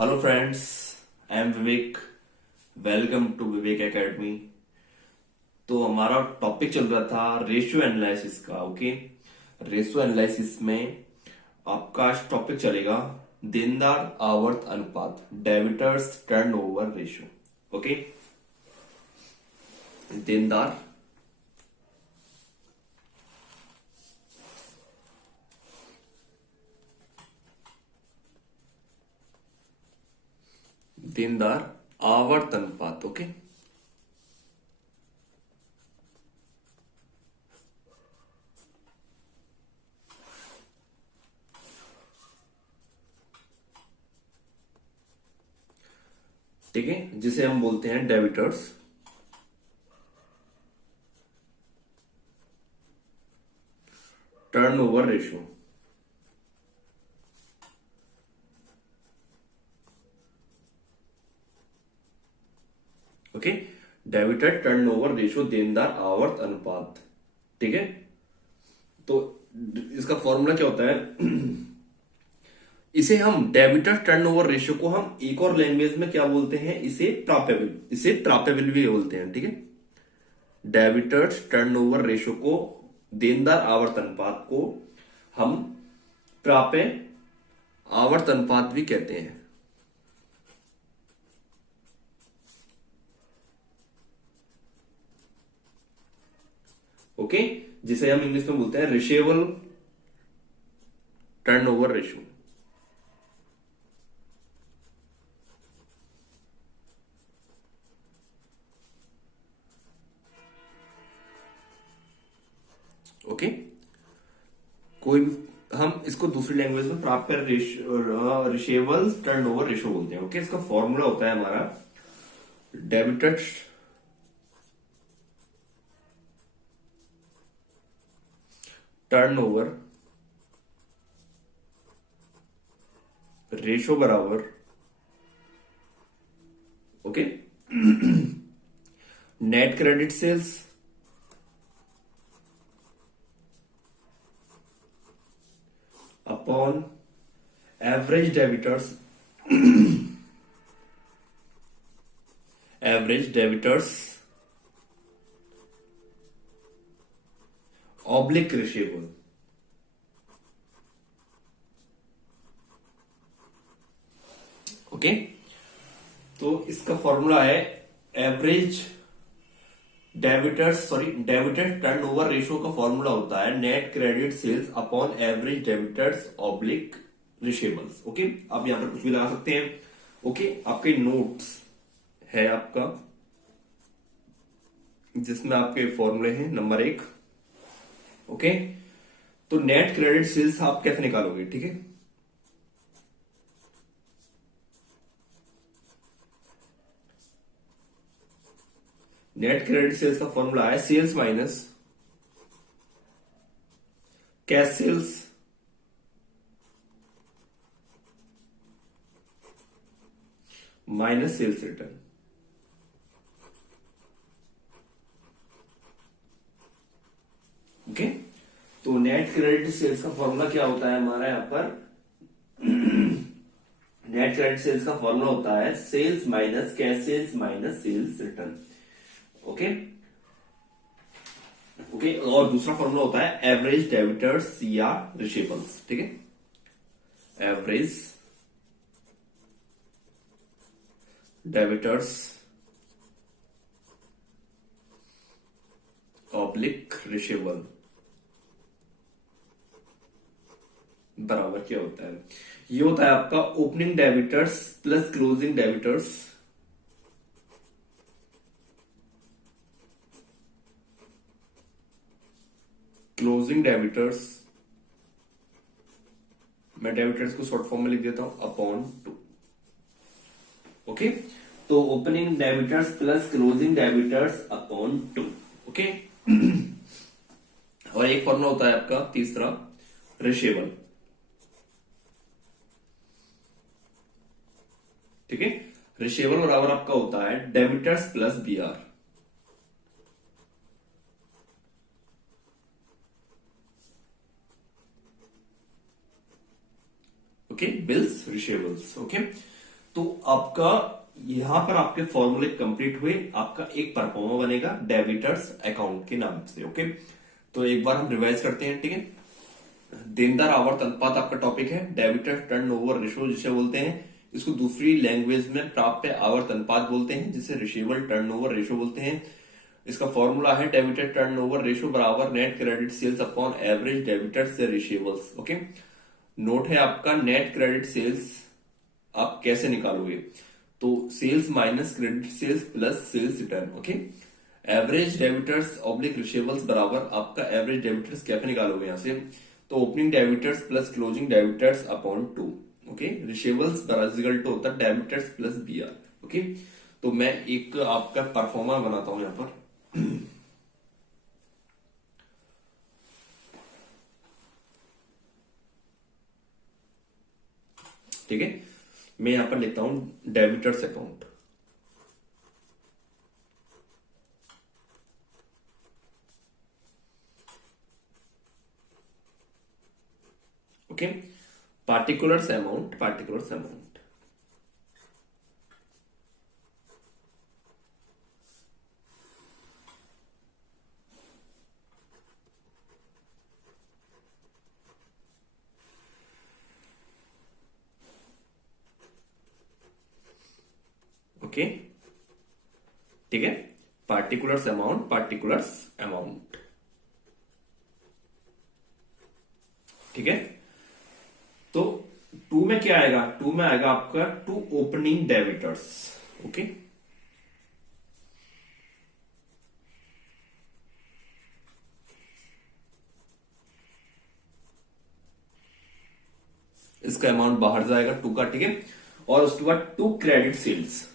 Hello friends, I am Vivek. Welcome to Vivek academy. तो हमारा topic चल रहा था रेशियो एनालिसिस का। ओके, रेशियो एनालिसिस में आपका आज टॉपिक चलेगा देनदार आवर्त अनुपात, डेबिटर्स टर्नओवर रेशियो। ओके, देनदार देनदार आवर्त अनुपात। ओके, ठीक है, जिसे हम बोलते हैं debtors turnover ratio. Okay, debtor turnover ratio, देनदार आवर्त अनुपात। ठीक है, तो इसका फॉर्मूला क्या होता है? इसे हम डेबिटर टर्नओवर रेशियो को हम एक और लैंग्वेज में क्या बोलते हैं? इसे प्रापेबल भी बोलते हैं। ठीक है, डेबिटर्स टर्नओवर रेशियो को, देनदार आवर्त अनुपात को हम प्राप्य आवर्त अनुपात भी कहते हैं। ओके, जिसे हम इंग्लिश में बोलते हैं रिसीवेबल टर्नओवर रेशियो। ओके, कोई हम इसको दूसरी लैंग्वेज में प्राप्य रिसीवेबल टर्नओवर रेशियो बोलते हैं। ओके, इसका फॉर्मूला होता है हमारा डेबिटर्स टर्नओवर रेशो बराबर, okay, net credit sales upon average debtors oblique receivable. Okay, तो इसका फॉर्मूला है एवरेज डेबिटर टर्नओवर रेशियो का फॉर्मूला होता है net credit sales upon average debtors oblique receivables. Okay, आप यहां पर कुछ भी लगा सकते हैं। ओके, आपके नोट्स है आपका, जिसमें आपके फॉर्मूले हैं। नंबर 1, ओके, तो नेट क्रेडिट सेल्स आप कैसे निकालोगे? ठीक है, नेट क्रेडिट सेल्स का फॉर्मूला है sales minus cash sales minus sales return. Okay, तो नेट क्रेडिट सेल्स का फॉर्मूला क्या होता है हमारा यहां पर? नेट क्रेडिट सेल्स का फॉर्मूला होता है sales minus cash sales minus sales return. Okay, okay, और दूसरा फॉर्मूला होता है एवरेज डेबिटर्स या रिसीवेबल्स। ठीक है, एवरेज डेबिटर्स ऑब्लिक रिसीवेबल बराबर क्या होता है? ये होता है आपका opening debtors plus closing debtors मैं डेबिटर्स को शॉर्ट फॉर्म में लिख देता हूं अपॉन 2। ओके, तो opening debtors plus closing debtors upon 2। Okay, और एक फॉर्मूला होता है आपका तीसरा रिसीवेबल। ठीक है, रिसीवेबल बराबर आपका होता है debtors plus BR. Okay, bills receivables. Okay, तो आपका यहां पर आपके फॉर्मूले कंप्लीट हुए, आपका एक परफॉर्मा बनेगा डेबिटर्स अकाउंट के नाम से। ओके, तो एक बार हम रिवाइज करते हैं। ठीक है, देनदार आवर्त अनुपात आपका टॉपिक है, डेबिटर टर्नओवर रेशो जिसे बोलते हैं, इसको दूसरी लैंग्वेज में प्राप्य आवर्त अनुपात बोलते हैं, जिसे रिसीवेबल टर्नओवर रेशो बोलते हैं। इसका फॉर्मूला है डेबिटर टर्नओवर रेशो बराबर net credit sales upon average debtors से रिसीवेबल्स। ओके, नोट है आपका, नेट क्रेडिट सेल्स आप कैसे निकालोगे, तो sales minus credit sales plus sales return. Okay, average debtors oblique receivables बराबर आपका एवरेज डेबिटर्स कैसे निकालोगे यहां से, तो opening debtors plus closing debtors upon 2। Okay, receivables बराबर टू होता है डेबिटर्स प्लस बीआर। ओके, तो मैं एक आपका परफॉर्मा बनाता हूं यहां पर। ठीक है, मैं यहां पर लिखता हूं debtors account. Okay, particulars amount, particulars amount. Okay, ठीक है, पार्टिकुलर्स अमाउंट, पार्टिकुलर्स अमाउंट। ठीक है, तो टू में क्या आएगा, टू में आएगा आपका टू ओपनिंग डेबिटर्स। ओके, इसका अमाउंट बाहर जाएगा टू का। ठीक है, और उसके बाद टू क्रेडिट सेल्स,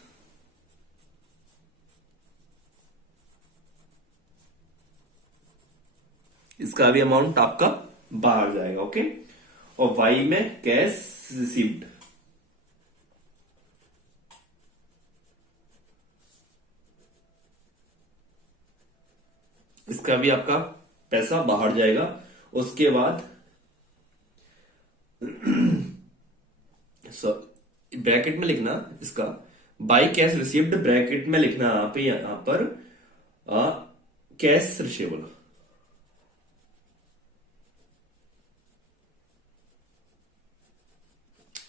इसका भी अमाउंट आपका बाहर जाएगा। ओके, और वाई में कैश रिसीव्ड, इसका भी आपका पैसा बाहर जाएगा। उसके बाद ब्रैकेट में लिखना इसका बाई कैश रिसीव्ड, ब्रैकेट में लिखना आप यहां पर कैश रिसीवेबल।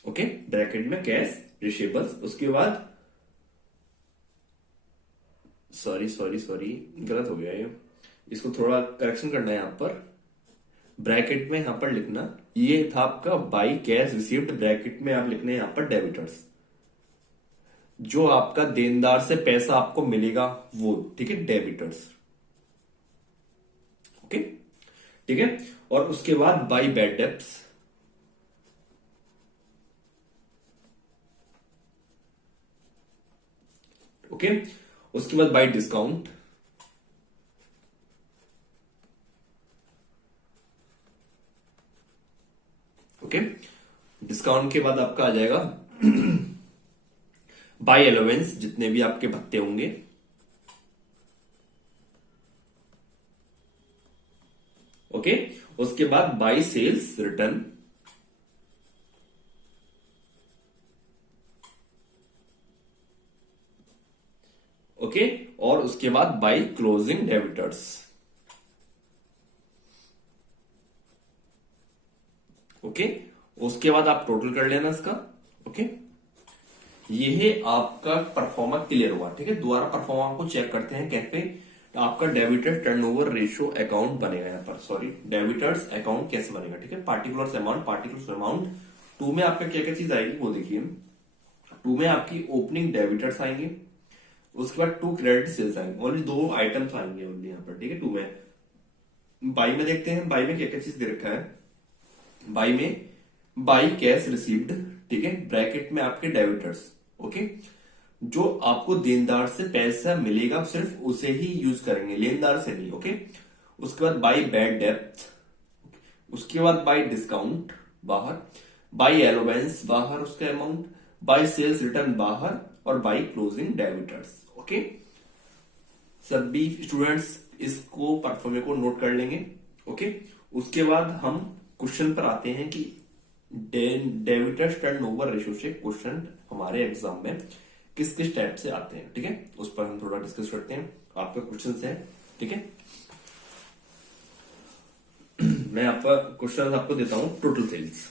ओके, ब्रैकेट में कैश रिसीवेबल्स। उसके बाद सॉरी सॉरी सॉरी, गलत हो गया ये, इसको थोड़ा करेक्शन करना है यहां पर। ब्रैकेट में यहां पर लिखना, ये था आपका बाई कैश रिसीव्ड, ब्रैकेट में आप लिखने यहां पर डेबिटर्स, जो आपका देनदार से पैसा आपको मिलेगा वो। ठीक है, डेबिटर्स। ओके, ठीक है, और उसके बाद बाई बैड डेब्ट्स। ओके, उसके बाद बाई डिस्काउंट। ओके, डिस्काउंट के बाद आपका आ जाएगा बाई अलाउंस, जितने भी आपके भत्ते होंगे। ओके, उसके बाद बाई सेल्स रिटर्न। ओके, और उसके बाद बाई क्लोजिंग डेबिटर्स। ओके, उसके बाद आप टोटल कर लेना इसका। ओके, ये है आपका परफॉर्मा क्लियर हुआ। ठीक है, दोबारा परफॉर्मा को चेक करते हैं कैसे आपका डेबिटर टर्नओवर रेशियो अकाउंट बनेगा। यहां पर सॉरी, डेबिटर्स अकाउंट कैसे बनेगा। ठीक है, particulars amount, particulars amount. To में आपका क्या क्या चीज आएगी वो देखिए। टू में आपकी ओपनिंग डेबिटर्स आएंगे, उसके बाद टू क्रेडिट सेल्स आएंगे, ओनली दो आइटम्स आएंगे ओनली यहाँ पर। ठीक है, टू में। बाई में देखते हैं, बाई में क्या क्या चीज दे रखा है। बाई में बाई कैश रिसीव्ड, ठीक है, ब्रैकेट में आपके डेबिटर्स। ओके, जो आपको देनदार से पैसा मिलेगा सिर्फ उसे ही यूज करेंगे, लेनदार से नहीं। ओके, उसके बाद बाई बैड डेप्थ, उसके बाद बाई डिस्काउंट बाहर, बाई एलोवेंस बाहर उसका अमाउंट, बाई सेल्स रिटर्न बाहर, और बाई क्लोजिंग डेबिटर्स। ओके, सभी स्टूडेंट्स इसको परफॉर्मे को नोट कर लेंगे। ओके, उसके बाद हम क्वेश्चन पर आते हैं कि डेबिटर्स टर्नओवर रेशियो से क्वेश्चन हमारे एग्जाम में किस किस टाइप से आते हैं, ठीक है, उस पर हम थोड़ा डिस्कस करते हैं। आपका क्वेश्चन है, ठीक है। मैं आपका क्वेश्चन आपको देता हूं। टोटल सेल्स,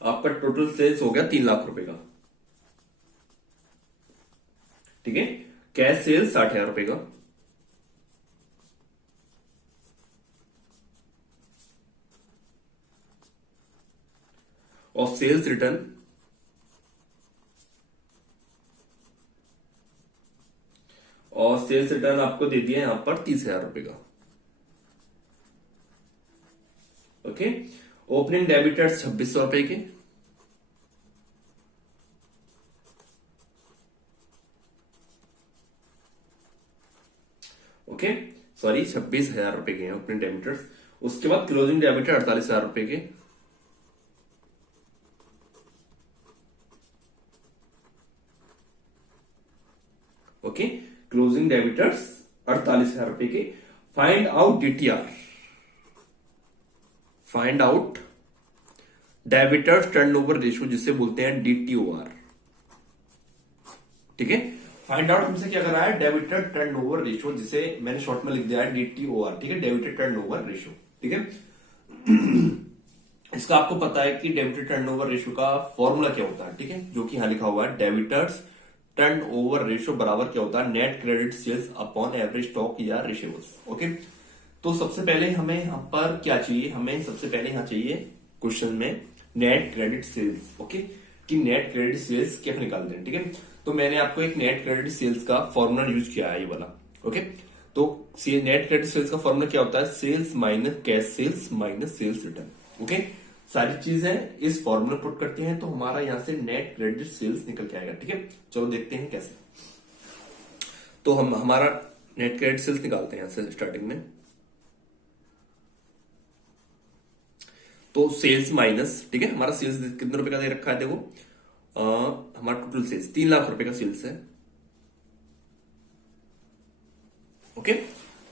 आपका टोटल सेल्स हो गया 3 लाख रुपए का, ठीक है। कैश सेल्स 60,000 रुपए का, और सेल्स रिटर्न आपको दे दिया यहां पर 30,000 रुपए का, ओके। ओपनिंग डेबिटर्स 2600 रुपए के, ओके, सॉरी 26,000 रुपए के हैं ओपनिंग डेबिटर्स। उसके बाद क्लोजिंग डेबिटर 48,000 रुपए के, ओके। क्लोजिंग डेबिटर्स 48,000 रुपए के। Find out DTR, find out debtors turnover ratio, जिसे बोलते हैं डीटीओआर, ठीक है। फाइंड आउट हमसे क्या कर रहा है, डेबिटर टर्नओवर रेशियो, जिसे मैंने शॉर्ट में लिख दिया है डीटीओआर, ठीक है, डेबिटर टर्नओवर रेशियो, ठीक है। इसका आपको पता है कि डेबिटर टर्नओवर रेशियो का फॉर्मूला क्या होता है, ठीक है, जो कि यहां लिखा हुआ है। डेबिटर्स टर्नओवर रेशियो बराबर क्या होता है, net credit sales upon average stock या रिसीवेबल्स, ओके। तो सबसे पहले हमें यहां पर क्या चाहिए, हमें सबसे पहले यहां चाहिए क्वेश्चन में नेट क्रेडिट सेल्स, ओके, कि नेट क्रेडिट सेल्स कैसे निकालते हैं, ठीक है। तो मैंने आपको एक नेट क्रेडिट सेल्स का फॉर्मूला यूज किया है, ये वाला, ओके। तो नेट क्रेडिट सेल्स का फॉर्मूला क्या होता है, sales minus cash sales minus sales return, okay. सारी चीजें इस फॉर्मूला पुट करते हैं तो हमारा यहां से नेट क्रेडिट सेल्स निकल के आएगा, ठीक है। चलो देखते हैं कैसे। तो हम हमारा नेट क्रेडिट सेल्स निकालते हैं यहां से स्टार्टिंग में। तो सेल्स माइनस, ठीक है, हमारा सेल्स कितने रुपए का दे रखा है, देखो हमारा टोटल सेल्स 3 लाख रुपए का सेल्स है, ओके।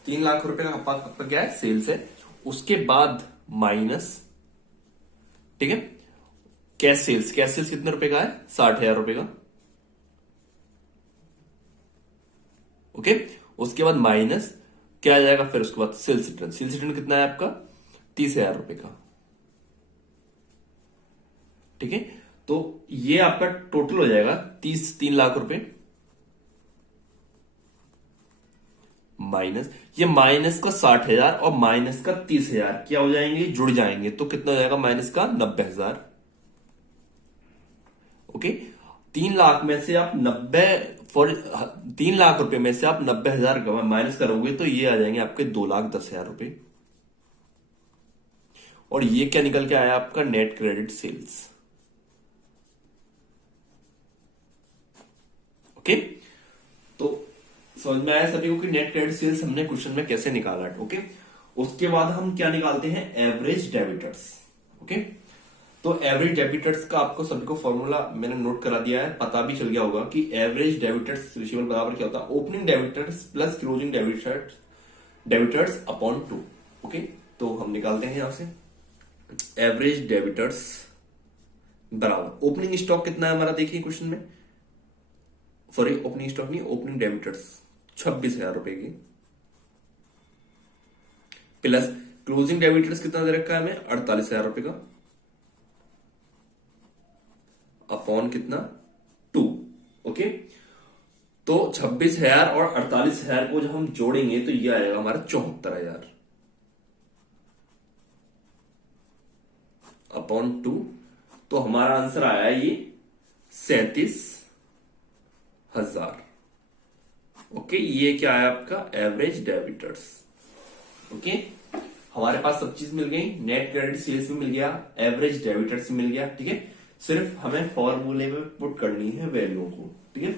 3 लाख रुपए का आपका क्या है, सेल्स है। उसके बाद माइनस, ठीक है, कैश सेल्स, कैश सेल्स कितने रुपए का है, 60,000 रुपए का, ओके। उसके बाद माइनस क्या आ जाएगा, फिर उसके बाद सेल्स रिटर्न, सेल्स रिटर्न कितना है आपका, 30,000 रुपए का, ठीक है। तो ये आपका टोटल हो जाएगा 3 लाख रुपए माइनस, ये माइनस का 60,000 और माइनस का 30,000 क्या हो जाएंगे, जुड़ जाएंगे, तो कितना हो जाएगा, माइनस का 90,000, ओके। 3 लाख में से आप 3 लाख रुपए में से आप 90,000 माइनस करोगे तो ये आ जाएंगे आपके 2,10,000 रुपए। और ये क्या निकल के आया आपका, नेट क्रेडिट सेल्स, ओके। तो समझ में आया सभी को कि नेट क्रेडिट सेल्स हमने क्वेश्चन में कैसे निकाला है, ओके। उसके बाद हम क्या निकालते हैं, एवरेज डेबिटर्स, ओके। तो एवरेज डेबिटर्स का आपको सभी को फॉर्मूला मैंने नोट करा दिया है, पता भी चल गया होगा कि एवरेज डेबिटर्स रिसीवेबल बराबर क्या होता है, opening debtors plus closing debtors upon 2, okay. तो हम निकालते हैं यहां से एवरेज डेबिटर्स बराबर ओपनिंग स्टॉक कितना है हमारा, देखिए क्वेश्चन में, सॉरी ओपनिंग स्टॉक नहीं, ओपनिंग डेबिटर्स 26,000 रुपए की, प्लस क्लोजिंग डेबिटर्स कितना दे रखा है हमें, 48,000 रुपए का, अपॉन कितना 2, ओके। तो 26,000 और 48,000 को जब हम जोड़ेंगे तो ये आएगा हमारा 74,000 अपॉन 2। तो हमारा आंसर आया ये 37,000, ओके। ये क्या है आपका एवरेज डेबिटर्स, ओके। हमारे पास सब चीज मिल गई, नेट क्रेडिट सेल्स भी मिल गया, एवरेज डेबिटर्स मिल गया, ठीक है। सिर्फ हमें फॉर्मूले में पुट करनी है वैल्यू को, ठीक है।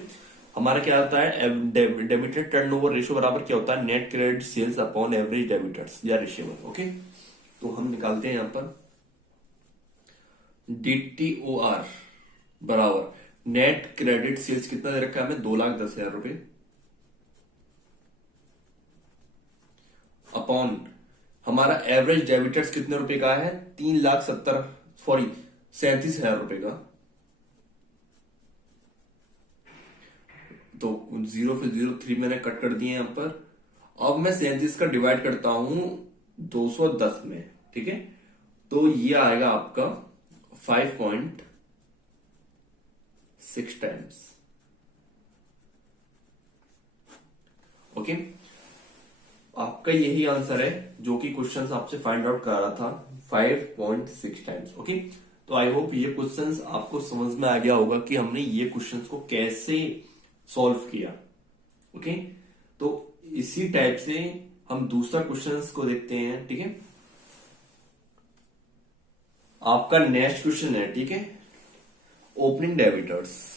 हमारा क्या होता है, डेबिटर टर्नओवर रेशियो बराबर क्या होता है, net credit sales upon average debtors या रिसीवेबल, ओके। तो हम निकालते हैं यहां पर डीटीओआर बराबर नेट क्रेडिट सेल्स कितना दे रखा है हमें, 2,10,000 रुपए अपॉन हमारा एवरेज डेबिटर्स कितने रुपए का है? 37,000 रुपए का। तो 0 फिर 0 3 मैंने कट कर दिए यहां पर। अब मैं 37 का डिवाइड करता हूं 210 में, ठीक है। तो ये आएगा आपका 5.6 टाइम्स। ओके, आपका यही आंसर है जो कि क्वेश्चन आपसे फाइंड आउट कर रहा था, 5.6 टाइम्स। ओके, तो आई होप ये क्वेश्चंस आपको समझ में आ गया होगा कि हमने ये क्वेश्चंस को कैसे सॉल्व किया। ओके, तो इसी टाइप से हम दूसरा क्वेश्चंस को देखते हैं, ठीक है। आपका नेक्स्ट क्वेश्चन है, ठीक है, opening debtors.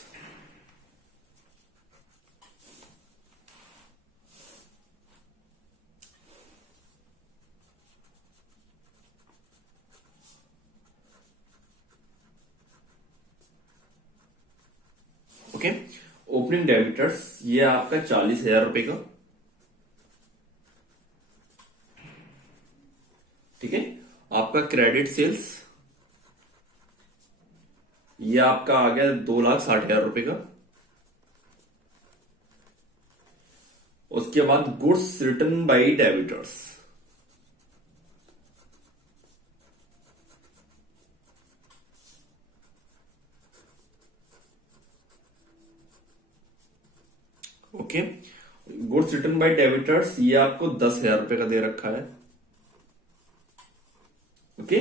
Okay, opening debtors ये आपका 40,000 रुपए का, ठीक है। आपका क्रेडिट सेल्स ये आपका आ गया 2,60,000 रुपए का। उसके बाद goods return by debtors, okay, goods return by debtors ये आपको 10,000 रुपए का दे रखा है। Okay,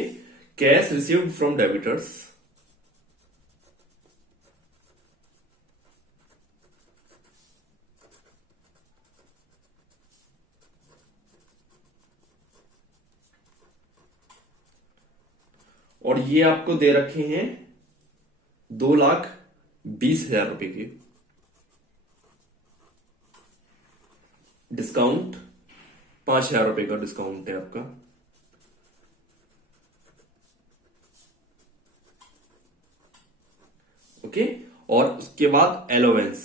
cash received from debtors और ये आपको दे रखे हैं 2,20,000 रुपए के। डिस्काउंट 5,000 रुपए का डिस्काउंट है आपका। ओके, और उसके बाद एलोवेंस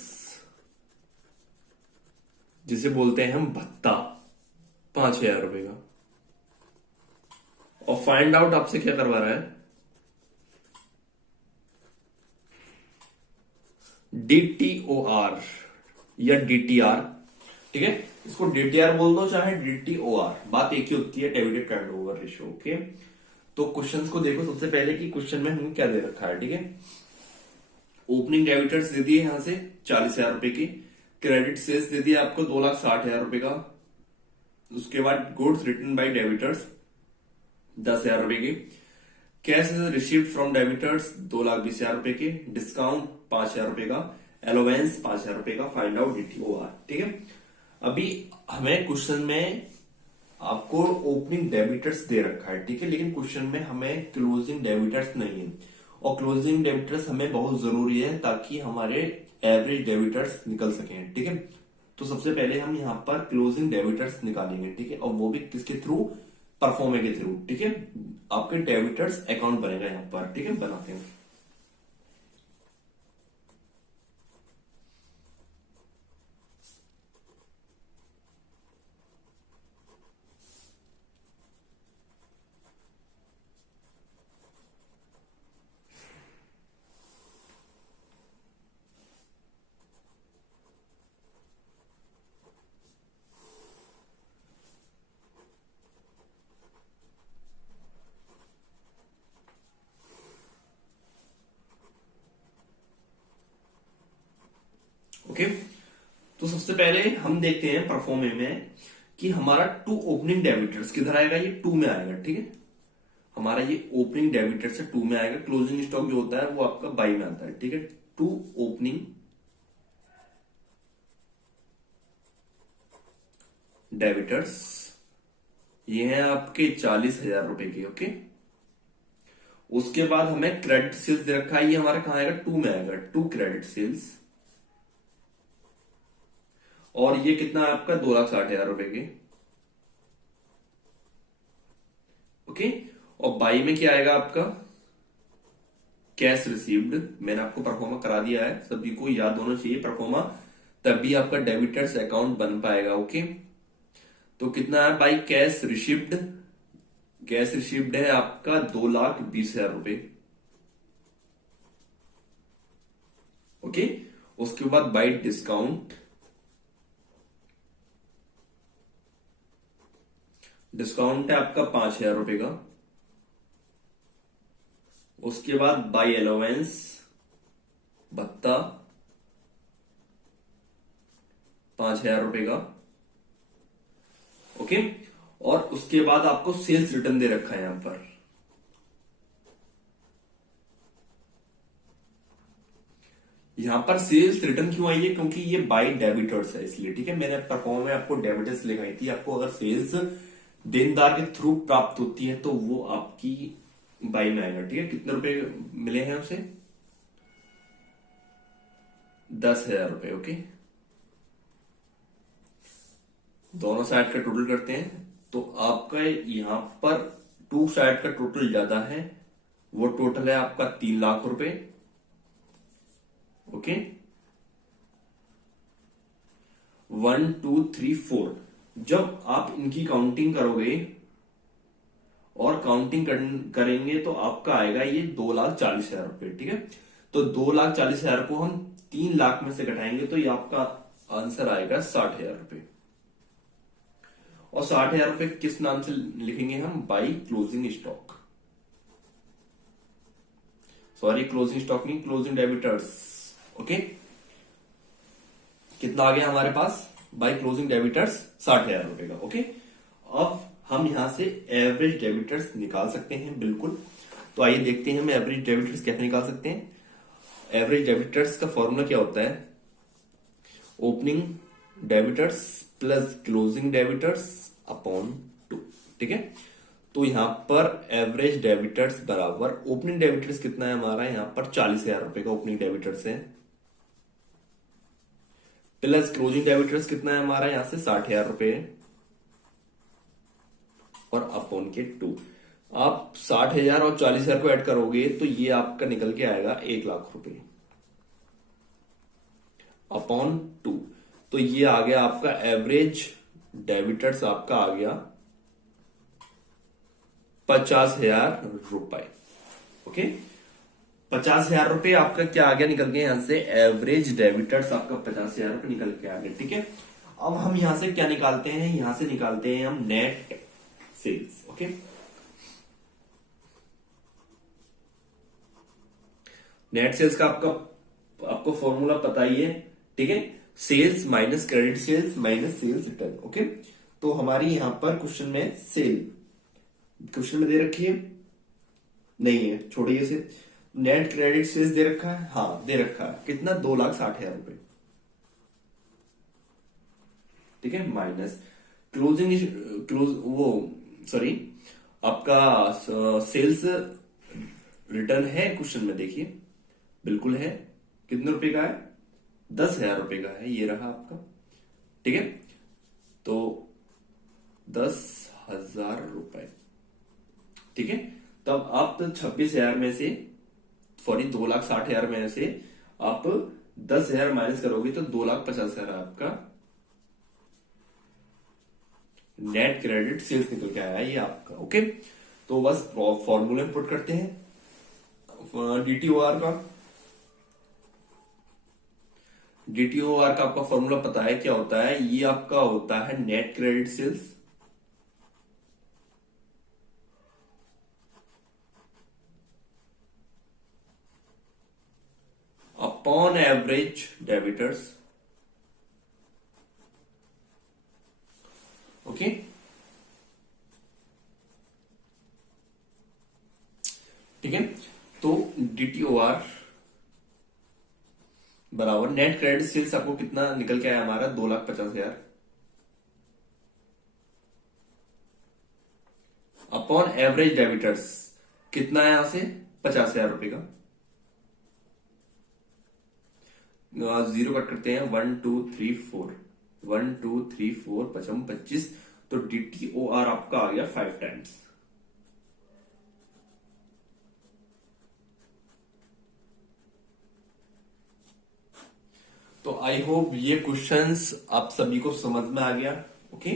जिसे बोलते हैं हम भत्ता, 5,000 रुपए का। और फाइंड आउट आपसे क्या करवा रहा है? DTOR या DTR, ठीक है। इसको DTR बोल दो चाहे DTOR, बात एक ही होती है, डेबिटेड टर्नओवर रेशियो। ओके, तो क्वेश्चंस को देखो सबसे पहले कि क्वेश्चन में हमें क्या दे रखा है, ठीक है। ओपनिंग डेबिटर्स दे दिए यहां से 40,000 रुपए की, क्रेडिट सेल्स दे दिया आपको 2,60,000 रुपए का। उसके बाद गुड्स रिटर्न बाय डेबिटर्स 10,000 रुपए की, कैश रिसीव्ड फ्रॉम डेबिटर्स 2,20,000 रुपए की, डिस्काउंट 5,000 रुपए का, एलोवेंस 5,000 रुपए का, फाइंड आउट DTOR, ठीक है। अभी हमें क्वेश्चन में आपको ओपनिंग डेबिटर्स दे रखा है, ठीक है, लेकिन क्वेश्चन में हमें क्लोजिंग डेबिटर्स नहीं है, और क्लोजिंग डेबिटर्स हमें बहुत जरूरी है ताकि हमारे एवरेज डेबिटर्स निकल सकें, ठीक है। तो सबसे पहले हम यहां पर क्लोजिंग डेबिटर्स निकालेंगे, ठीक है, और वो भी किसके थ्रू? परफॉर्मे के थ्रू, ठीक है। आपके डेबिटर्स अकाउंट बनेगा यहां पर, ठीक है, बनाते हैं। ओके, तो सबसे पहले हम देखते हैं परफॉर्मे में कि हमारा टू ओपनिंग डेबिटर्स किधर आएगा, ये 2 में आएगा, ठीक है। हमारा ये ओपनिंग डेबिटर्स से 2 में आएगा, क्लोजिंग स्टॉक जो होता है वो आपका बाई में आता है, ठीक है। टू ओपनिंग डेबिटर्स ये हैं आपके 40,000 रुपए के। ओके, उसके बाद हमें क्रेडिट सेल्स दे रखा है, ये हमारा कहां आएगा? 2 में आएगा, टू क्रेडिट सेल्स, और ये कितना है आपका? 2,60,000 रुपए के। ओके, और बाई में क्या आएगा आपका? Cash received. मैंने आपको परफॉर्मा करा दिया है, सभी को याद होना चाहिए परफॉर्मा, तभी आपका डेबिटर्स अकाउंट बन पाएगा। ओके, तो कितना है? By cash received cash received है आपका 2,20,000 रुपए। ओके, उसके बाद बाय डिस्काउंट, डिस्काउंट है आपका 5,000 रुपए का। उसके बाद बाय अलाउंस, भत्ता 5,000 रुपए का। ओके, और उसके बाद आपको सेल्स रिटर्न दे रखा है यहां पर। यहां पर सेल्स रिटर्न क्यों आई है, क्योंकि ये बाय डेबिटर्स है इसलिए। ठीक है, मैंने परफॉर्म में आपको डेबिटर्स लिखाई थी। आपको अगर सेल्स देनदार के थ्रू प्राप्त होती है तो वो आपकी बाई में आएगा। ठीक है, कितने रुपए मिले हैं उसे, 10,000 रुपए। ओके, दोनों साइड का टोटल करते हैं तो आपका यहां पर टू साइड का टोटल ज्यादा है, वो टोटल है आपका 3,00,000 रुपए। ओके, 1 2 3 4, जब आप इनकी काउंटिंग करोगे और काउंटिंग करेंगे तो आपका आएगा ये 2,40,000 रुपए। ठीक है, तो 2,40,000 को हम 3,00,000 में से घटाएंगे तो ये आपका आंसर आएगा 60,000 रुपए। और 60,000 रुपए किस नाम से लिखेंगे हम, by closing stock. Sorry, closing stock नहीं, क्लोजिंग डेबिटर्स। ओके, कितना आ गया हमारे पास, बाई क्लोजिंग डेबिटर्स 60,000 रुपए का। ओके, अब हम यहां से एवरेज डेबिटर्स निकाल सकते हैं, बिल्कुल। तो आइए देखते हैं हम एवरेज डेबिटर्स कैसे निकाल सकते हैं। एवरेज डेबिटर्स का फॉर्मूला क्या होता है, opening debtors plus closing debtors upon 2। ठीक है, तो यहां पर एवरेज डेबिटर्स बराबर ओपनिंग डेबिटर्स कितना है हमारा, यहां पर 40,000 रुपए का ओपनिंग डेबिटर्स है, प्लस क्लोजिंग डेबिटर्स कितना है हमारा, यहां से 60,000 रुपए है, और अपॉन के 2। आप 60,000 और 40,000 को ऐड करोगे तो ये आपका निकल के आएगा 1,00,000 रुपए अपॉन 2। तो ये आ गया आपका एवरेज डेबिटर्स, आपका आ गया 50,000 रुपए। ओके, 50,000 रुपए आपका क्या आ गया निकल के, यहां से एवरेज डेबिटर्स आपका 50,000 रुपए निकल के आ गया। ठीक है, अब हम यहां से क्या निकालते हैं, यहां से निकालते हैं हम net sales. Okay, net sales का आपको फॉर्मूला पता ही है। ठीक है, sales minus credit sales minus sales return. Okay, तो हमारी यहां पर क्वेश्चन में सेल, क्वेश्चन में दे रखी है नहीं है, छोड़िए इसे। नेट क्रेडिट सेल्स दे रखा है, हाँ दे रखा है, कितना, 2,60,000 रुपए। ठीक है, माइनस क्लोजिंग वो सॉरी आपका सेल्स रिटर्न है क्वेश्चन में, देखिए बिल्कुल है, कितने रुपए का है, 10,000 रुपए का है, ये रहा आपका। ठीक है, तो 10,000 रुपए। ठीक है, तब आप 26,000 में से, सॉरी 2,60,000 में से आप 10,000 माइनस करोगे तो 2,50,000 आपका नेट क्रेडिट सेल्स निकल के आया ये आपका। ओके, तो बस फॉर्मूले पुट करते हैं डीटीओआर का। डीटीओआर का आपका फॉर्मूला पता है क्या होता है, ये आपका होता है net credit sales upon average debtors. Okay, ठीक है, तो डीटीओआर बराबर नेट क्रेडिट सेल्स आपको कितना निकल के आया हमारा, 2,50,000 अपॉन एवरेज डेबिटर्स कितना है यहां से, 50,000 रुपए का। जीरो कट करते हैं, 1 2 3 4, 1 2 3 4 पचम 25, तो डीटीओआर आपका आ गया 5 टाइम्स। तो आई होप ये क्वेश्चंस आप सभी को समझ में आ गया। ओके,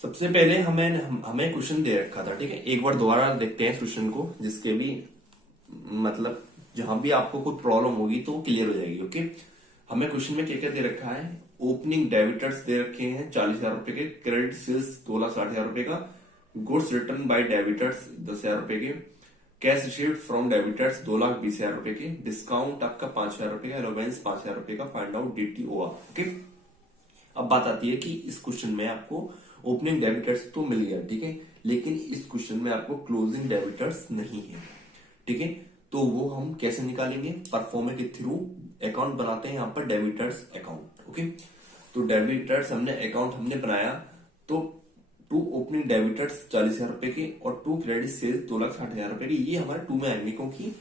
सबसे पहले हमें क्वेश्चन दे रखा था, ठीक है। एक बार दोबारा देखते हैं क्वेश्चन को, जिसके भी मतलब जहां भी आपको कोई प्रॉब्लम होगी तो क्लियर हो जाएगी। ओके, हमें क्वेश्चन में क्या क्या दे रखा है। ओपनिंग डेबिटर्स दे रखे हैं 40,000 रुपए के, क्रेडिट सेल्स 2,60,000 रुपए का, गुड्स रिटर्न बाय डेबिटर्स 10,000 रुपए के, कैश रिसीव्ड फ्रॉम डेबिटर्स 2,20,000 रुपए के, डिस्काउंट आपका 5,000 रुपए का, अलाउंस 5,000 रुपए का, फाइंड आउट DTOR। ओके, अब बात आती है कि इस क्वेश्चन में आपको ओपनिंग डेबिटर्स तो मिल गया, ठीक है, लेकिन इस क्वेश्चन में आपको क्लोजिंग डेबिटर्स नहीं है, ठीक है। तो वो हम कैसे निकालेंगे, परफॉर्मा के थ्रू अकाउंट बनाते हैं यहाँ पर डेबिटर्स अकाउंट। ओके, तो डेबिटर्स अकाउंट हमने बनाया, तो टू ओपनिंग डेबिटर्स 40,000 रुपए के और टू क्रेडिट सेल्स 2,60,000 रुपए के, ये हमारे टू में आएंगे, क्योंकि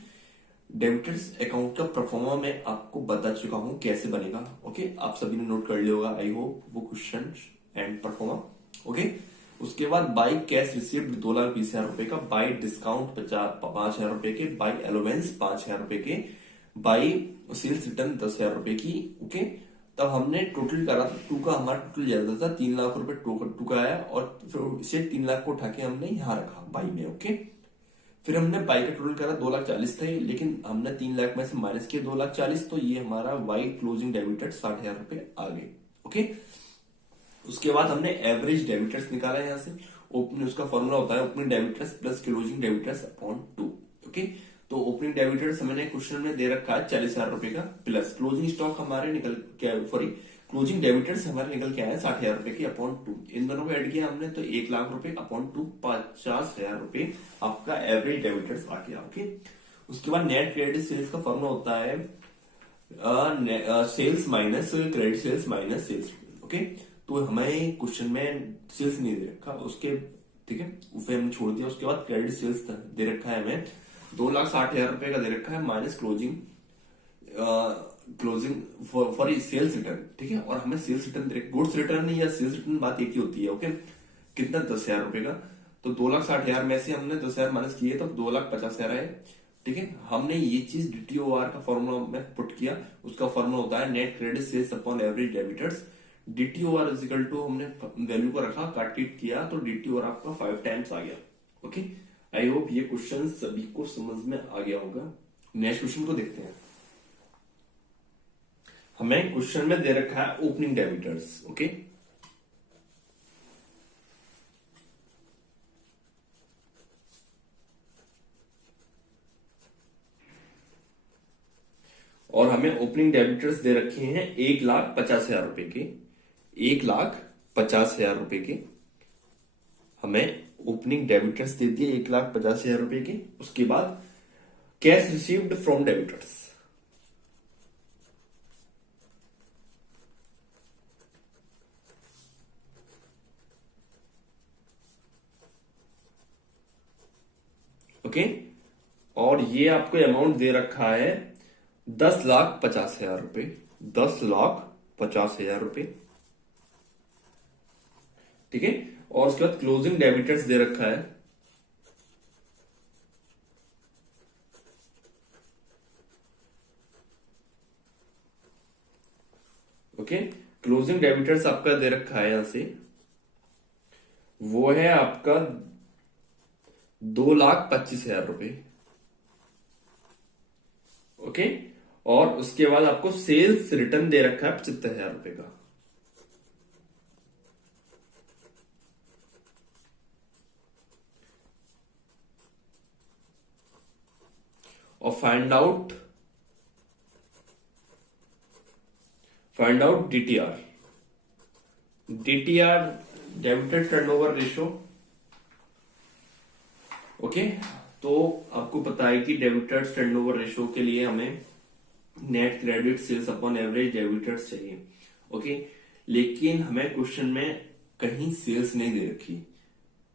डेबिटर्स अकाउंट का परफॉर्मा मैं आपको बता चुका हूं कैसे बनेगा। ओके, आप सभी ने नोट कर लिया होगा आई होप वो क्वेश्चन एंड परफॉर्मा। ओके, उसके बाद बाई कैश रिसीव्ड 2,20,000 रुपए का, बाई डिस्काउंट 5,000 रुपए के, बाई अलाउंस 5,000 रुपए के, बाई सेल्स रिटर्न 10,000 रुपए की। ओके, तब हमने टोटल करा, टू का हमारा टोटल ज्यादा था, 3 लाख रुपए टू का आया, और फिर इसे 3 लाख को उठा के हमने यहां रखा बाई में। ओके, फिर हमने बाई का टोटल करा 2,40,000 थे, लेकिन हमने 3 लाख में से माइनस किया 2,40,000, तो ये हमारा वाई क्लोजिंग डेबिटर 60,000 रुपए आ गए। ओके, उसके बाद हमने एवरेज डेबिटर्स निकाला यहाँ से। ओपनिंग उसका फॉर्मूला होता है opening debtors plus closing debtors upon 2। Okay, तो ओपनिंग डेबिटर्स हमने क्वेश्चन में दे रखा है 40,000 रुपए का, प्लस क्लोजिंग स्टॉक हमारे निकल क्या, सॉरी क्लोजिंग डेबिटर्स हमारे निकल के आए 60,000 रुपए की अपॉन 2। इन दोनों को ऐड किया हमने तो 1 लाख रुपए अपॉन 2, 50,000 रुपए आपका एवरेज डेबिटर्स आ गया। ओके, उसके बाद नेट क्रेडिट सेल्स का फॉर्मूला होता है sales minus credit sales minus sales. Okay, तो हमें क्वेश्चन में सेल्स नहीं दे रखा उसके, ठीक है, उसे हमने छोड़ दिया। उसके बाद क्रेडिट सेल्स दे रखा है हमें 2,60,000 रुपए का दे रखा है, minus closing for sales return, ठीक है, और हमें सेल्स रिटर्न दे रखा, गुड्स रिटर्न या सेल्स रिटर्न बात एक ही होती है। ओके, कितना 10,000 रुपए का, तो 2,60,000 में से हमने 10,000 माइनस किए तो 2,50,000 आए, ठीक है। हमने ये चीज DTOR का फॉर्मूला में पुट किया, उसका फॉर्मूला होता है net credit sales upon average debtors. DTOR is equal to हमने वैल्यू को रखा, काट किया, तो DTOR आपका 5 टाइम्स आ गया। ओके, आई होप ये क्वेश्चन सभी को समझ में आ गया होगा। नेक्स्ट क्वेश्चन को देखते हैं। हमें क्वेश्चन में दे रखा है ओपनिंग डेबिटर्स। ओके, और हमें ओपनिंग डेबिटर्स दे रखे हैं 1,50,000 रुपए के, 1,50,000 रुपए के हमें ओपनिंग डेबिटर्स दे दिए 1,50,000 रुपए के। उसके बाद cash received from debtors, okay, और ये आपको अमाउंट दे रखा है 10,50,000 रुपए, 10,50,000 रुपए, ठीक है। और उसके बाद क्लोजिंग डेबिटर्स दे रखा है ओके, क्लोजिंग डेबिटर्स आपका दे रखा है यहां से, वो है आपका 2,25,000 रुपए। ओके, और उसके बाद आपको सेल्स रिटर्न दे रखा है 75,000 रुपए का। और find out DTR, debtor turnover ratio. Okay, तो आपको पता है कि डेबिटर्स टर्नओवर रेशो के लिए हमें net credit sales upon average debtors चाहिए। ओके, लेकिन हमें क्वेश्चन में कहीं सेल्स नहीं दे रखी,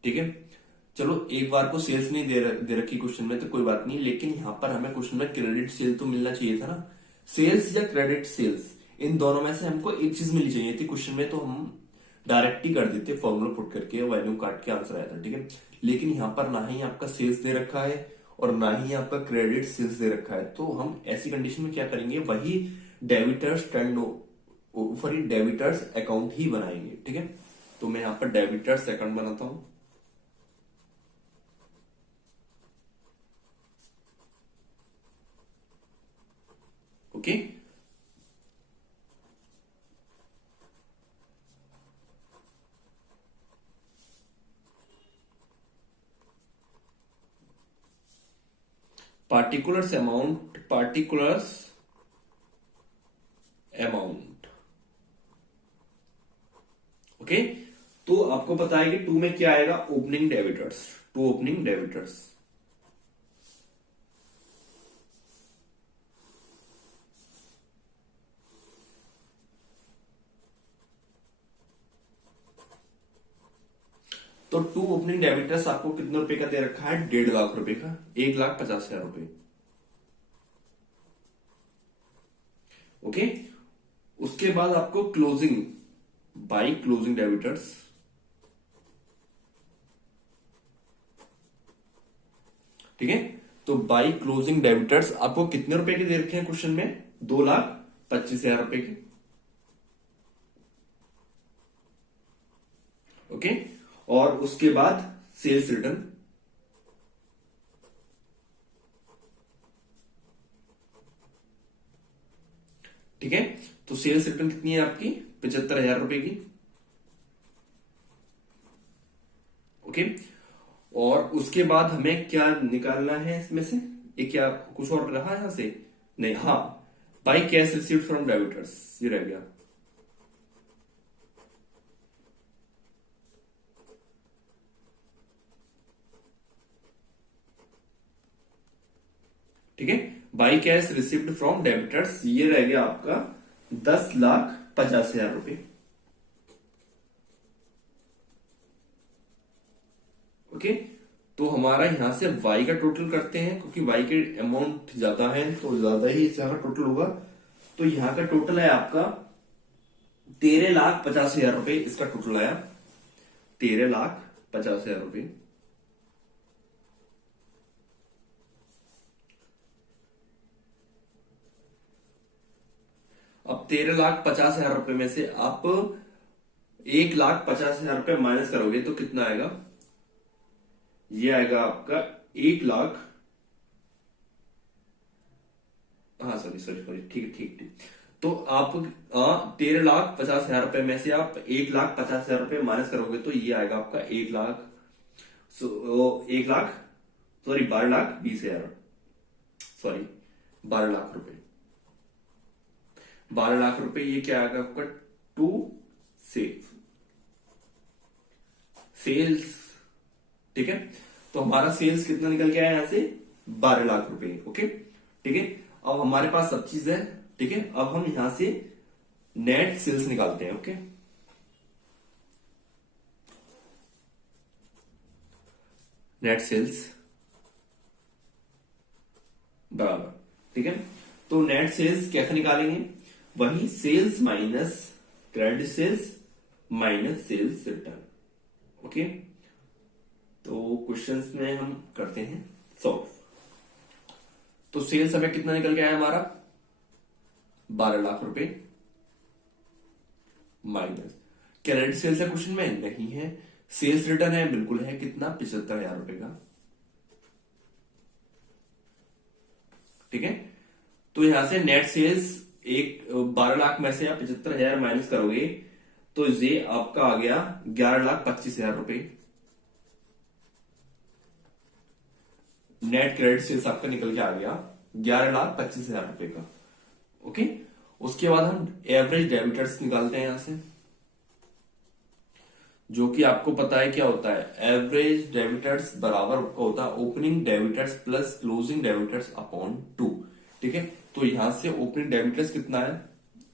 ठीक है। चलो एक बार को सेल्स नहीं दे रखी क्वेश्चन में तो कोई बात नहीं, लेकिन यहां पर हमें क्वेश्चन में क्रेडिट सेल तो मिलना चाहिए था ना। सेल्स या क्रेडिट सेल्स, इन दोनों में से हमको एक चीज मिलनी चाहिए थी क्वेश्चन में, तो हम डायरेक्ट ही कर देते, फॉर्मूला पुट करके वैल्यू काट के आंसर आया था, ठीक है। लेकिन यहां पर ना ही आपका सेल्स दे रखा है और ना ही आपका क्रेडिट सेल्स दे रखा है, तो हम ऐसी कंडीशन में क्या करेंगे, वही डेबिटर्स डेबिटर्स अकाउंट ही बनाएंगे, ठीक है। तो मैं यहां पर डेबिटर्स अकाउंट बनाता हूं। Okay, particulars amount. ओके, तो आपको पता है कि टू में क्या आएगा, opening debtors, to opening debtors. तो टू ओपनिंग डेबिटर्स आपको कितने रुपए का दे रखा है, 1.5 लाख रुपए का, 1,50,000 रुपए। ओके, उसके बाद आपको क्लोजिंग, बाई क्लोजिंग डेबिटर्स, ठीक है। तो बाई क्लोजिंग डेबिटर्स आपको कितने रुपए के दे रखे हैं क्वेश्चन में, 2,25,000 रुपए के। ओके, और उसके बाद सेल्स रिटर्न, ठीक है। तो सेल्स रिटर्न कितनी है आपकी, 75,000 रुपए की। ओके, और उसके बाद हमें क्या निकालना है इसमें से, ये क्या कुछ और रहा यहां से, नहीं, हाँ, by cash received from debtors, ये रह गया। ठीक है, by cash received from debtors, ये रह गया आपका 10,50,000 रुपए। ओके, तो हमारा यहां से y का टोटल करते हैं, क्योंकि y के अमाउंट ज्यादा है तो ज्यादा ही इसका टोटल होगा। तो यहां का टोटल है आपका 13,50,000 रुपए, इसका टोटल आया 13,50,000 रुपए। अब 13,50,000 रुपए में से आप 1,50,000 रुपए माइनस करोगे तो कितना आएगा, ये आएगा आपका 1,00,000, हाँ सॉरी सॉरी सॉरी, ठीक ठीक ठीक। तो आप 13,50,000 रुपए में से आप 1,50,000 रुपए माइनस करोगे तो ये आएगा आपका 1,00,000, 1,00,000, सॉरी 12,20,000, सॉरी 12,00,000 रुपए, 12,00,000 रुपए, ये क्या आएगा आपका, टू सेल्स, ठीक है। तो हमारा सेल्स कितना निकल के आया यहां से, 12,00,000 रुपए। ओके, ठीक है, अब हमारे पास सब चीज है, ठीक है। अब हम यहां से नेट सेल्स निकालते हैं। ओके, नेट सेल्स बराबर, ठीक है। तो नेट सेल्स कैसे निकालेंगे, वही sales minus credit sales minus sales return. Okay, तो क्वेश्चंस में हम करते हैं सॉल्व। तो सेल्स हमें कितना निकल के आया हमारा, 12,00,000 रुपए, माइनस क्रेडिट सेल्स है क्वेश्चन में, नहीं है। सेल्स रिटर्न है, बिल्कुल है, कितना, 75,000 रुपए का, ठीक है। तो यहां से नेट सेल्स 12,00,000 में से आप 75,000 माइनस करोगे तो ये आपका आ गया 11,25,000 रुपए। नेट क्रेडिट सेल्स आपका निकल के आ गया 11,25,000 रुपए का। ओके, उसके बाद हम एवरेज डेबिटर्स निकालते हैं यहां से, जो कि आपको पता है क्या होता है, एवरेज डेबिटर्स बराबर होता है opening debtors plus closing debtors upon 2, ठीक है। तो यहां से ओपनिंग डेबिटर्स कितना है,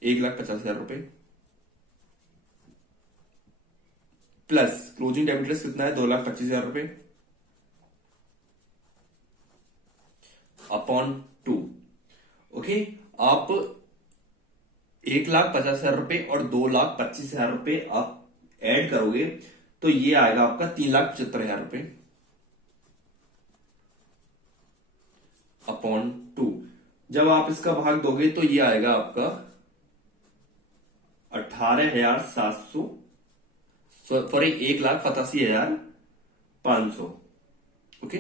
1,50,000 रुपए, प्लस क्लोजिंग डेबिटर्स कितना है, 2,25,000 रुपए, अपॉन 2। ओके, आप 1,50,000 रुपए और 2,25,000 रुपए आप ऐड करोगे तो ये आएगा आपका 3,75,000 रुपए, अपॉन 2। जब आप इसका भाग दोगे तो ये आएगा आपका 18,700, सॉरी 1,87,500। ओके,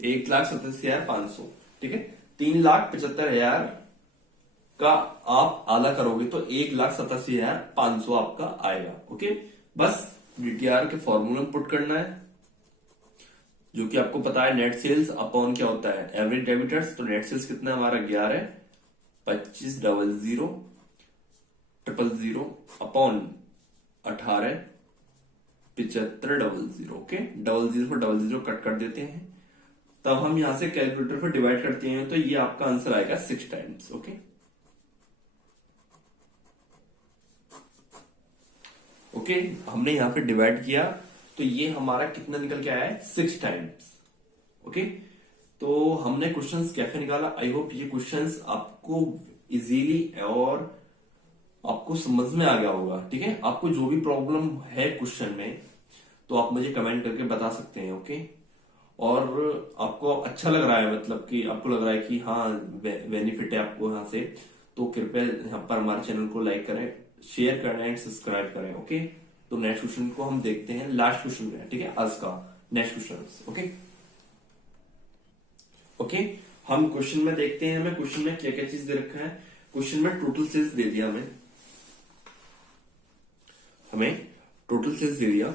1,87,500। ठीक है, 3,75,000 का आप आधा करोगे तो 1,87,500 आपका आएगा। ओके, बस डीटीआर के फॉर्मूला में पुट करना है, जो कि आपको पता है नेट सेल्स अपॉन क्या होता है, एवरेज डेबिटर्स। तो नेट सेल्स कितना हमारा 11, 25,00,000 अपॉन 18, 75,00,000। ओके, 00 पर 00 कट कर देते हैं, तब हम यहां से कैलकुलेटर पर डिवाइड करते हैं, तो ये आपका आंसर आएगा 6 टाइम्स। ओके, ओके, हमने यहां पे डिवाइड किया तो ये हमारा कितना निकल के आया है, 6 टाइम्स। ओके, तो हमने क्वेश्चंस कैसे निकाला, आई होप ये क्वेश्चंस आपको इजीली और आपको समझ में आ गया होगा। ठीक है, आपको जो भी प्रॉब्लम है क्वेश्चन में तो आप मुझे कमेंट करके बता सकते हैं। ओके, और आपको अच्छा लग रहा है, मतलब कि आपको लग रहा है कि हाँ बेनिफिट है आपको यहाँ से, तो कृपया यहाँ पर हमारे चैनल को लाइक करें, शेयर करें एंड सब्सक्राइब करें। ओके, तो नेक्स्ट क्वेश्चन को हम देखते हैं, लास्ट क्वेश्चन में। ठीक है, आज का नेक्स्ट क्वेश्चन। ओके, ओके, हम क्वेश्चन में देखते हैं हमें क्वेश्चन में क्या क्या चीज दे रखा है। क्वेश्चन में टोटल सेल्स दे दिया, हमें टोटल सेल्स दे दिया।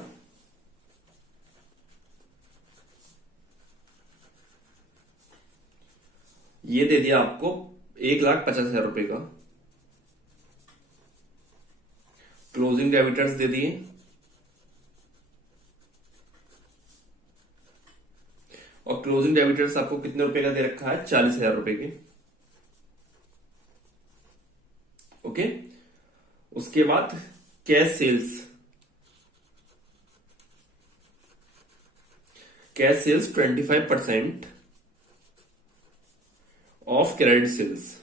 ये दे दिया आपको 1,50,000 रुपए का। क्लोजिंग डेबिटर्स दे दिए, और क्लोजिंग डेबिटर्स आपको कितने रुपए का दे रखा है, 40,000 रुपए के। ओके, उसके बाद cash sales, cash sales 25% of credit sales.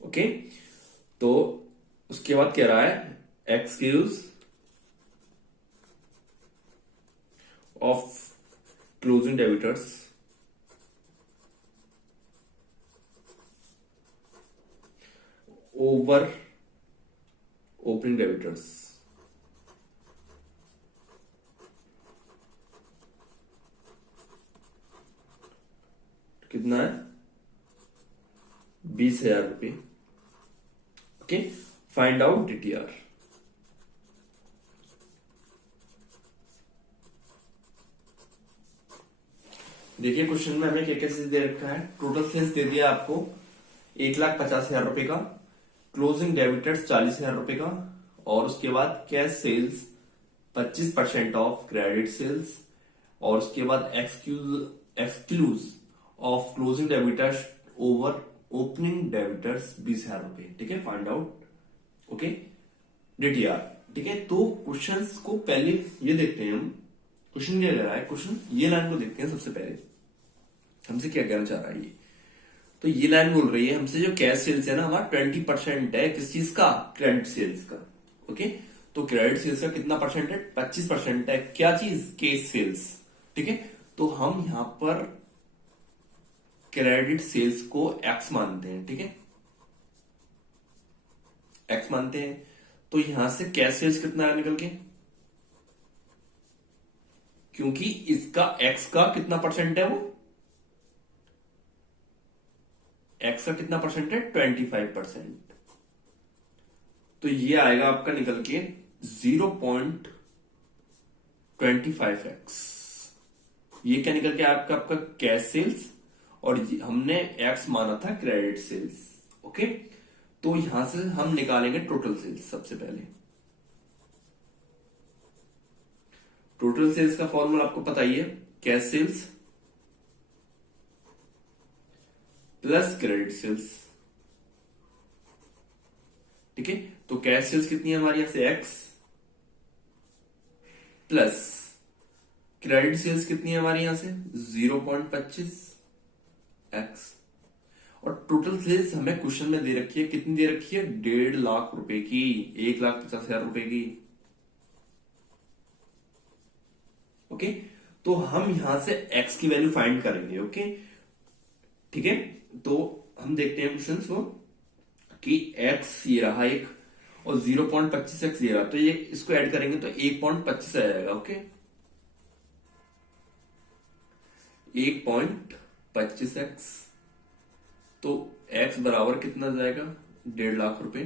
Okay, तो उसके बाद कह रहा है excess of closing debtors over opening debtors. कितना है, 20,000 रुपये। Okay, find out DTR. देखिए क्वेश्चन में हमें क्या क्या चीज दे रखा है। टोटल सेल्स दे दिया आपको 1,50,000 रुपए का, क्लोजिंग डेबिटर्स 40,000 रुपए का, और उसके बाद cash sales 25% of credit sales, और उसके बाद एक्सक्लूज of closing debtors over opening debtors 20,000 रुपए। ठीक है, फाइंड आउट ओके डीटीआर। ठीक है, तो क्वेश्चंस को पहले ये देखते हैं हम, क्वेश्चन क्या कह रहा है। क्वेश्चन ये लाइन को देखते हैं सबसे पहले, हमसे क्या कहना चाह रहा है ये। तो ये लाइन बोल रही है हमसे जो कैश सेल्स है ना हमारा 20% है, किस चीज का, क्रेडिट सेल्स का। ओके, तो क्रेडिट सेल्स का कितना परसेंट है, 25% है, क्या चीज, कैश सेल्स। ठीक है, तो हम यहां पर क्रेडिट सेल्स को एक्स मानते हैं। ठीक है, एक्स मानते हैं, तो यहां से कैश सेल्स कितना है निकल के, क्योंकि इसका एक्स का कितना परसेंट है, वो एक्स का कितना परसेंट है, 25%। तो ये आएगा आपका निकल के 0.25x। ये क्या निकल के आपका आपका कैश सेल्स, और हमने एक्स माना था क्रेडिट सेल्स। ओके, तो यहां से हम निकालेंगे टोटल सेल्स। सबसे पहले टोटल सेल्स का फॉर्मूला आपको पता ही है, cash sales plus credit sales. ठीक है, तो कैश सेल्स कितनी है हमारी यहां से, एक्स, प्लस क्रेडिट सेल्स कितनी है हमारी यहां से 0.25x, और टोटल सेल्स हमें क्वेश्चन में दे रखी है, कितनी दे रखी है, 1.5 लाख रुपए की, 1,50,000 रुपए की। ओके, तो हम यहां से x की वैल्यू फाइंड करेंगे। ओके, ठीक है, तो हम देखते हैं क्वेश्चन को। कि x ये रहा एक और 0.25x ये रहा, तो ये इसको ऐड करेंगे तो 1.25 आ जाएगा। ओके, 1.25x, तो x बराबर कितना जाएगा 1.5 लाख रुपए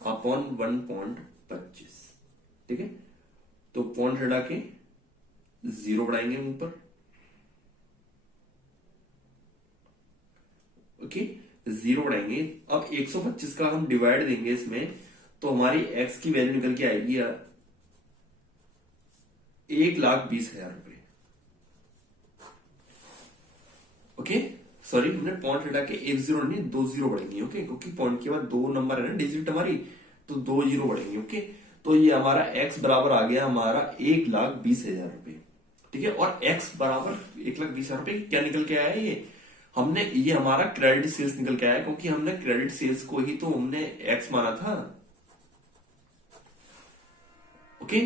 अपॉन 1.25। ठीक है, तो पॉइंट हटा के 0 बढ़ाएंगे ऊपर। ओके, 0 बढ़ाएंगे। अब 125 का हम डिवाइड देंगे इसमें, तो हमारी x की वैल्यू निकल के आएगी यार 1,20,000 रुपए। ओके, सॉरी, हमने पॉइंट हटा के 1 0 नहीं 2 0 बढ़ेंगे। ओके, क्योंकि पॉइंट के बाद 2 नंबर है ना डिजिट हमारी, तो 2 0 बढ़ेंगे। ओके, तो ये हमारा x बराबर आ गया हमारा 1,20,000 रुपए। ठीक है, और x बराबर 1,20,000 रुपए क्या निकल के आया है ये हमारा क्रेडिट सेल्स निकल के आया, क्योंकि हमने क्रेडिट सेल्स को ही तो हमने x माना था। ओके,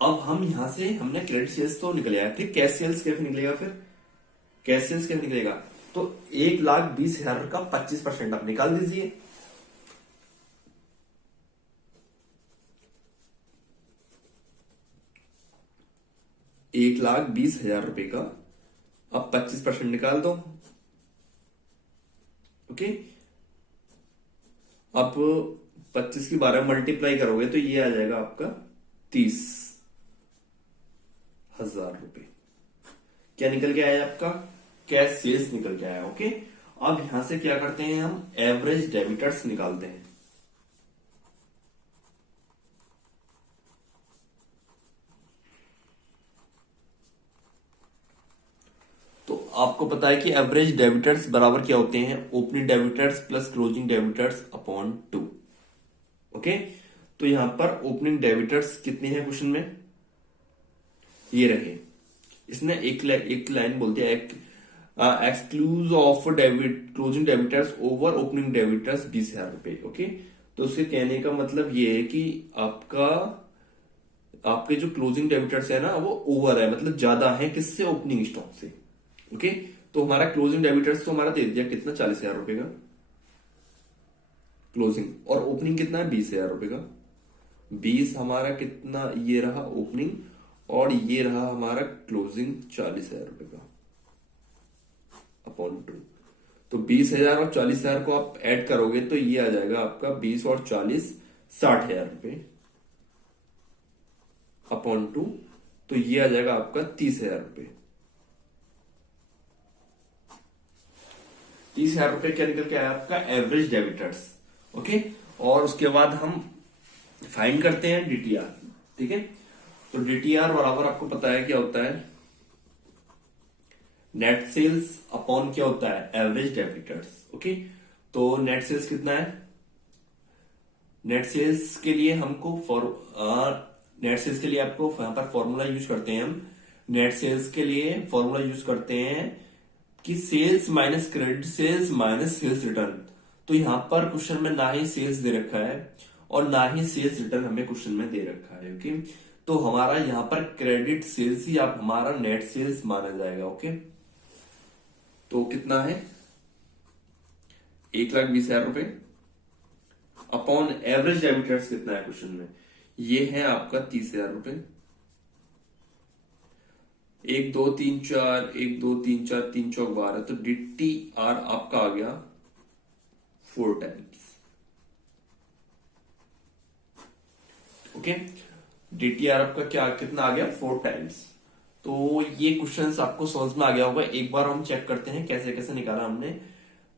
अब हम यहां से हमने क्रेडिट सेल्स तो निकल आया, फिर कैश सेल्स कैसे निकलेगा, फिर कैश सेल्स कैसे निकलेगा, तो 1,20,000 का 25% आप निकाल दीजिए। ₹1,20,000 का अब 25% निकाल दो। ओके, अब 25 की 12 मल्टीप्लाई करोगे तो ये आ जाएगा आपका 30,000 रुपए। क्या निकल के आया आपका कैश सेल्स निकल के आया। ओके, अब यहां से क्या करते हैं हम एवरेज डेबिटर्स निकालते हैं। तो आपको पता है कि एवरेज डेबिटर्स बराबर क्या होते हैं, opening debtors plus closing debtors upon 2। Okay, तो यहां पर ओपनिंग डेबिटर्स कितने हैं क्वेश्चन में, ये रहे। इसने एक लाइन बोलती है excludes of debit closing debtors over opening debtors 20,000 रुपए। ओके, तो उसके कहने का मतलब ये है कि आपके जो क्लोजिंग डेबिटर्स है ना वो ओवर है, मतलब ज्यादा है किससे, ओपनिंग स्टॉक से। ओके, तो हमारा क्लोजिंग डेबिटर्स तो हमारा दे दिया कितना 40,000 रुपए का क्लोजिंग, और ओपनिंग कितना है 20,000 रुपए का। 20 हमारा कितना ये रहा ओपनिंग, और ये रहा हमारा क्लोजिंग 40,000 रुपए का अपॉन 2। तो 20,000 और 40,000 को आप ऐड करोगे तो ये आ जाएगा आपका 20 और 40 60,000 रुपए अपॉन 2, तो ये आ जाएगा आपका 30,000 रुपए। 30,000 रुपए क्या निकल के आया आपका एवरेज डेबिटर्स। ओके, और उसके बाद हम फाइंड करते हैं डीटीआर। ठीक है, तो डीटीआर बराबर आपको पता है क्या होता है, नेट सेल्स अपॉन क्या होता है एवरेज डेबिटर्स। ओके, तो नेट सेल्स कितना है, नेट सेल्स के लिए हमको नेट सेल्स के लिए आपको यहां पर फॉर्मूला यूज करते हैं हम। नेट सेल्स के लिए फॉर्मूला यूज करते हैं कि sales minus credit sales minus sales return. तो यहां पर क्वेश्चन में ना ही सेल्स दे रखा है और ना ही सेल्स रिटर्न हमें क्वेश्चन में दे रखा है। ओके, तो हमारा यहां पर क्रेडिट सेल्स ही आप हमारा नेट सेल्स माना जाएगा। ओके, तो कितना है 1,20,000 रुपए अपॉन एवरेज डेबिटर्स कितना है क्वेश्चन में, ये है आपका 30,000 रुपए। 1 2 3 4 1 2 3 4 3 चौक 12, तो DTR आपका आ गया 4 टाइम्स। ओके, DTR आपका क्या कितना आ गया 4 टाइम्स। तो ये क्वेश्चंस आपको समझ में आ गया होगा। एक बार हम चेक करते हैं कैसे कैसे निकाला हमने।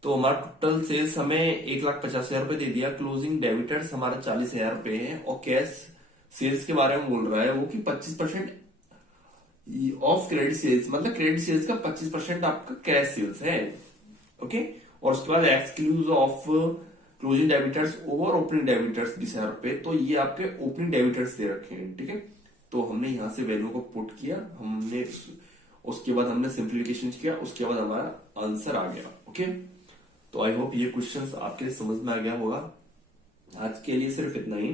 तो हमारा टोटल सेल्स हमें 1,50,000 रुपए दे दिया, क्लोजिंग डेबिटर्स हमारा 40,000 रुपए है, और कैश सेल्स के बारे में बोल रहा है वो कि 25% ऑफ क्रेडिट सेल्स, मतलब क्रेडिट सेल्स का 25% आपका कैश सेल्स है। ओके, और उसके बाद एक्सक्लूज of closing debtors over opening debtors 20,000 रुपए, तो ये आपके ओपनिंग डेबिटर्स दे रखे हैं। ठीक है, तो हमने यहां से वैल्यू को पुट किया, हमने उसके बाद हमने सिंप्लीफिकेशन किया, उसके बाद हमारा आंसर आ गया। ओके, तो आई होप ये क्वेश्चंस आपके लिए समझ में आ गया होगा। आज के लिए सिर्फ इतना ही।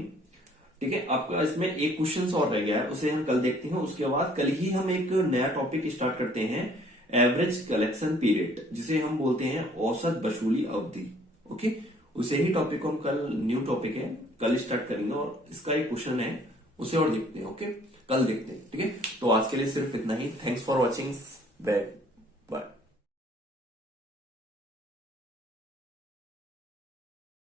ठीक है, आपका इसमें एक क्वेश्चन और रह गया है, उसे हम कल देखते हैं। उसके बाद कल ही हम एक नया टॉपिक स्टार्ट करते हैं, एवरेज कलेक्शन पीरियड, जिसे हम बोलते हैं औसत वसूली अवधि। ओके, उसे ही टॉपिक को हम कल, न्यू टॉपिक है, कल स्टार्ट करेंगे और इसका एक क्वेश्चन है, उसे और देखते हैं। ओके, कल देखते हैं। ठीक है, तो आज के लिए सिर्फ इतना ही। Thanks for watching back.